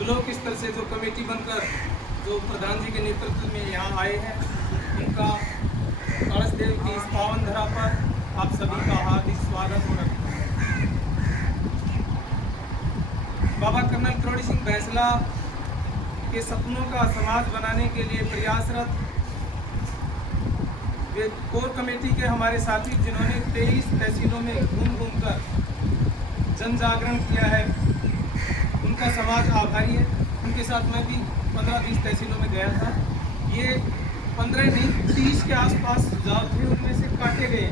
Block स्तर से जो कमेटी बनकर जो प्रधान जी के नेतृत्व में यहाँ आए हैं, उनका कलश देव की इस पावन धरा पर आप सभी का हार्दिक स्वागत हो रहा है। बाबा कर्नल करोड़ी सिंह बैंसला के सपनों का समाज बनाने के लिए प्रयासरत वे कोर कमेटी के हमारे साथी, जिन्होंने 23 तहसीलों में घूम कर जन जागरण किया है, उनका समाज आभारी है। उनके साथ मैं भी 15-20 तहसीलों में गया था। ये 15 नहीं 30 के आसपास सुझाव थे, उनमें से काटे गए।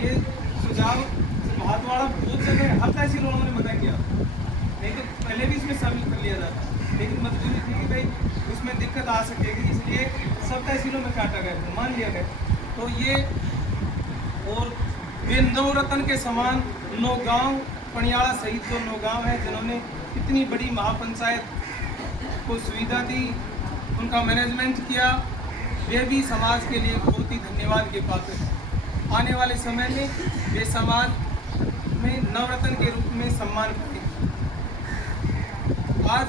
ये सुझाव भातवाड़ा बहुत जगह हर तहसील उन्होंने मना किया, नहीं तो पहले भी इसमें शामिल कर लिया जाता, लेकिन मजबूरी थी कि भाई उसमें दिक्कत आ सकेगी, इसलिए सब तहसीलों में काटा गया, तो मान लिया गया। तो ये और वे नवरत्न के समान 9 गाँव पनियाड़ा सहित जो 9 गाँव हैं, जिन्होंने इतनी बड़ी महापंचायत को सुविधा दी, उनका मैनेजमेंट किया, वे भी समाज के लिए बहुत ही धन्यवाद के पात्र हैं। आने वाले समय में वे समाज में नवरत्न के रूप में सम्मान करें। आज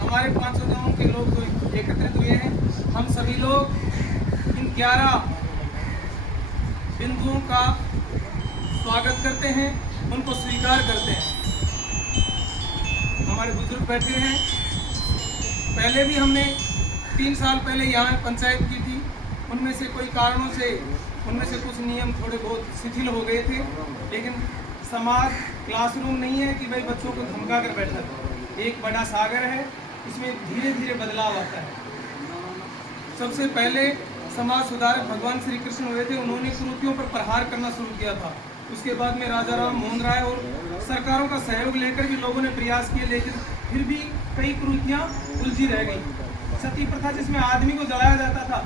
हमारे 500 गाँव के लोग जो एकत्रित हुए हैं, हम सभी लोग इन 11 बिंदुओं का स्वागत करते हैं, उनको स्वीकार करते हैं। हमारे बुजुर्ग बैठे हैं, पहले भी हमने 3 साल पहले यहाँ पंचायत की थी, उनमें से कोई कारणों से उनमें से कुछ नियम थोड़े बहुत शिथिल हो गए थे, लेकिन समाज क्लासरूम नहीं है कि भाई बच्चों को धमका कर बैठा था। एक बड़ा सागर है, इसमें धीरे धीरे बदलाव आता है। सबसे पहले समाज सुधारक भगवान श्री कृष्ण हुए थे, उन्होंने कुरीतियों पर प्रहार करना शुरू किया था। उसके बाद में राजा राम मोहन राय और सरकारों का सहयोग लेकर भी लोगों ने प्रयास किए, लेकिन फिर भी कई कुरीतियाँ उलझी रह गई। सती प्रथा जिसमें आदमी को जलाया जाता था,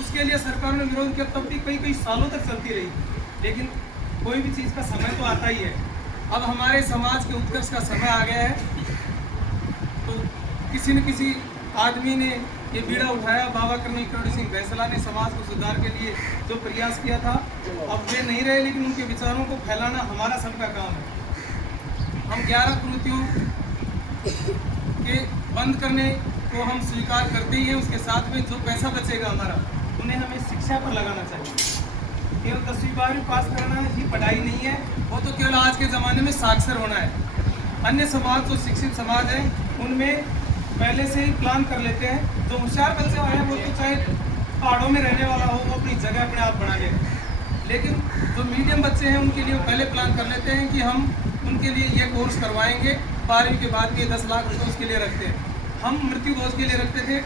उसके लिए सरकारों ने विरोध किया, तब भी कई सालों तक चलती रही। लेकिन कोई भी चीज़ का समय तो आता ही है। अब हमारे समाज के उत्कर्ष का समय आ गया है, तो किसी न किसी आदमी ने ये बीड़ा उठाया। बाबा कर्नल करोड़ी सिंह बैंसला ने समाज को सुधार के लिए जो प्रयास किया था, अब वे नहीं रहे, लेकिन उनके विचारों को फैलाना हमारा सबका काम है। हम 11 कुरीतियों के बंद करने को हम स्वीकार करते ही हैं, उसके साथ में जो पैसा बचेगा हमारा, उन्हें हमें शिक्षा पर लगाना चाहिए। केवल 10वीं 12वीं पास करना ही पढ़ाई नहीं है, वो तो केवल आज के ज़माने में साक्षर होना है। अन्य समाज जो शिक्षित समाज है, उनमें पहले से ही प्लान कर लेते हैं। जो होशियार बच्चे हैं, वो तो चाहे पहाड़ों में रहने वाला हो, वो अपनी जगह अपने आप बना लेगा। लेकिन जो मीडियम बच्चे हैं, उनके लिए पहले प्लान कर लेते हैं कि हम उनके लिए ये कोर्स करवाएंगे, 12वीं के बाद में 10 लाख रुपये उसके लिए रखते हैं। हम मृत्यु भोज के लिए रखते थे,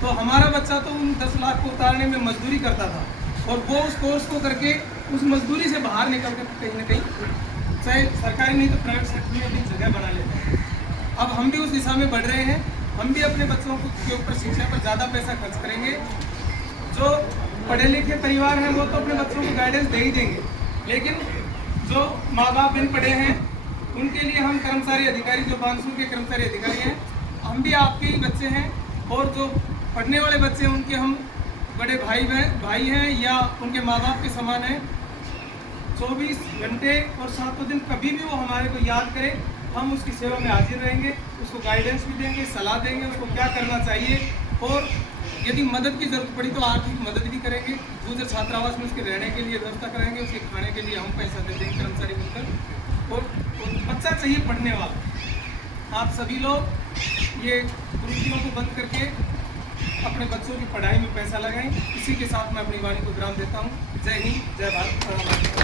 तो हमारा बच्चा तो उन 10 लाख को उतारने में मजदूरी करता था, और वो उस कोर्स को करके उस मजदूरी से बाहर निकल कर कहीं ना कहीं, चाहे सरकारी नहीं तो प्राइवेट सेक्टर में अपनी जगह बना लेते हैं। अब हम भी उस दिशा में बढ़ रहे हैं। हम भी अपने बच्चों के ऊपर शिक्षा पर ज़्यादा पैसा खर्च करेंगे। जो पढ़े लिखे परिवार हैं, वो तो अपने बच्चों को गाइडेंस दे ही देंगे, लेकिन जो माँ बाप बिन पढ़े हैं, उनके लिए हम कर्मचारी अधिकारी, जो बांसुर के कर्मचारी अधिकारी हैं, हम भी आपके ही बच्चे हैं। और जो पढ़ने वाले बच्चे हैं, उनके हम बड़े भाई हैं या उनके माँ बाप के समान हैं। 24 घंटे और 7 दिन कभी भी वो हमारे को याद करे, हम उसकी सेवा में हाजिर रहेंगे, उसको गाइडेंस भी देंगे, सलाह देंगे उसको क्या करना चाहिए, और यदि मदद की जरूरत पड़ी तो आर्थिक मदद भी करेंगे। दूसरे छात्रावास में उसके रहने के लिए व्यवस्था कराएंगे, उसके खाने के लिए हम पैसा दे देंगे कर्मचारी मिलकर। और बच्चा चाहिए पढ़ने वाला। आप सभी लोग ये कुरीतियों को बंद करके अपने बच्चों की पढ़ाई में पैसा लगाएं। इसी के साथ मैं अपनी वाणी को विराम देता हूँ। जय हिंद, जय भारत।